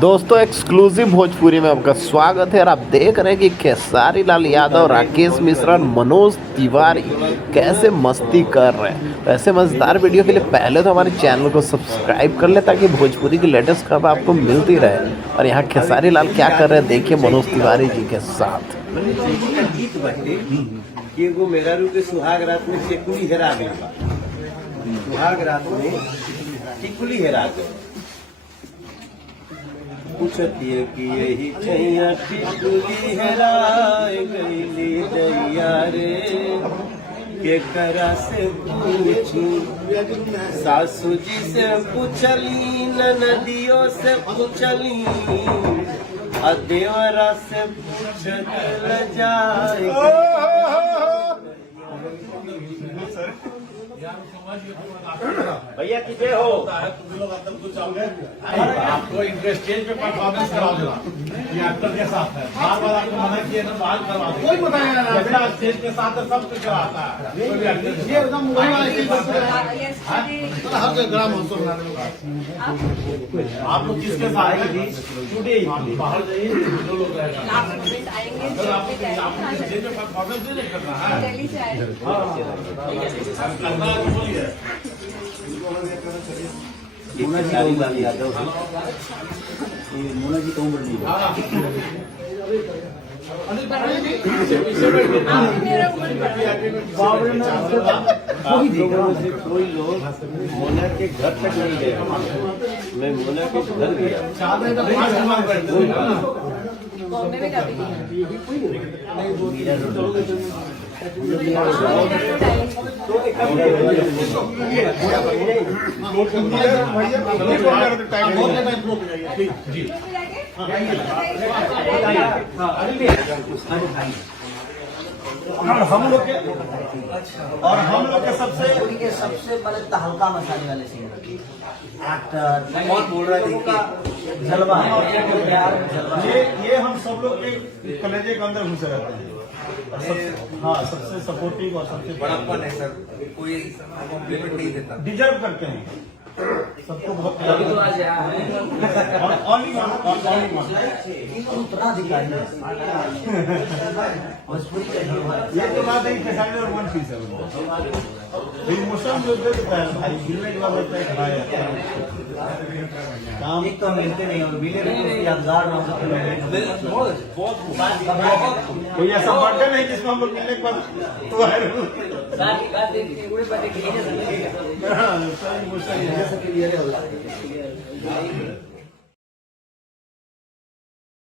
दोस्तों एक्सक्लूसिव भोजपुरी में आपका स्वागत है और आप देख रहे हैं कि खेसारी लाल यादव, राकेश मिश्रा, मनोज तिवारी कैसे मस्ती कर रहे हैं। तो ऐसे मज़ेदार वीडियो के लिए पहले तो हमारे चैनल को सब्सक्राइब कर ले ताकि भोजपुरी की लेटेस्ट खबर आपको मिलती रहे। और यहाँ खेसारी लाल क्या कर रहे हैं देखिए मनोज तिवारी जी के साथ। गीत बाटे कि एगो मेहरारू के सुहाग रात में टिकुली हेरा गई बा। सुहाग रात में टिकुली हेरा गई। पूछतिए कि यही छैया टिकुली हेराए गईली दैया रे, के करा से पूछू। सासू जी से पूछली, ननदियों से पूछली, देवरा से पूछत ल जाए। भैया किसे हो आपको स्टेज पे परफॉर्मेंस कराओ जरा, ये एक्टर के साथ है। बार बार आपको मना किया ना, बात करवा दो। कोई बताया ना, स्टेज के साथ सब कुछ कराता है। ये एकदम आप लोग किसके साथ हैं? बाहर जाइए, दो लोग रहेगा। अगर आपको स्टेज पे परफॉर्मेंस नहीं करना है, करना है तो बोलिए। मोना जी कहूँ बड़ी कोई लोग मोना के घर तक नहीं गए। मैं मोना के घर गया। बॉम्बे में कभी और हम लोग के सबसे पहले तो हल्का मसाले वाले सिंगर एक्टर कौन बोल रहा है? जलवा है। ये हम सब लोग के कलेजे के अंदर घुसे रहते हैं। हाँ, सबसे सपोर्टिव और सबसे बड़प्पन है सर, कोई कॉम्प्लीमेंट नहीं देता। डिजर्व करते हैं सबको बहुत। उत्तराधिकारी ये तो बात है कि खेसारी और वन पीस है। इमोशन जो देता है भाई, गिरने के बाद लगता है काम एक तो मिलते नहीं और मिले तो यादगार ना कोई ऐसा बर्थडे नहीं जिसमें हम लोग मिलने के बाद तो हो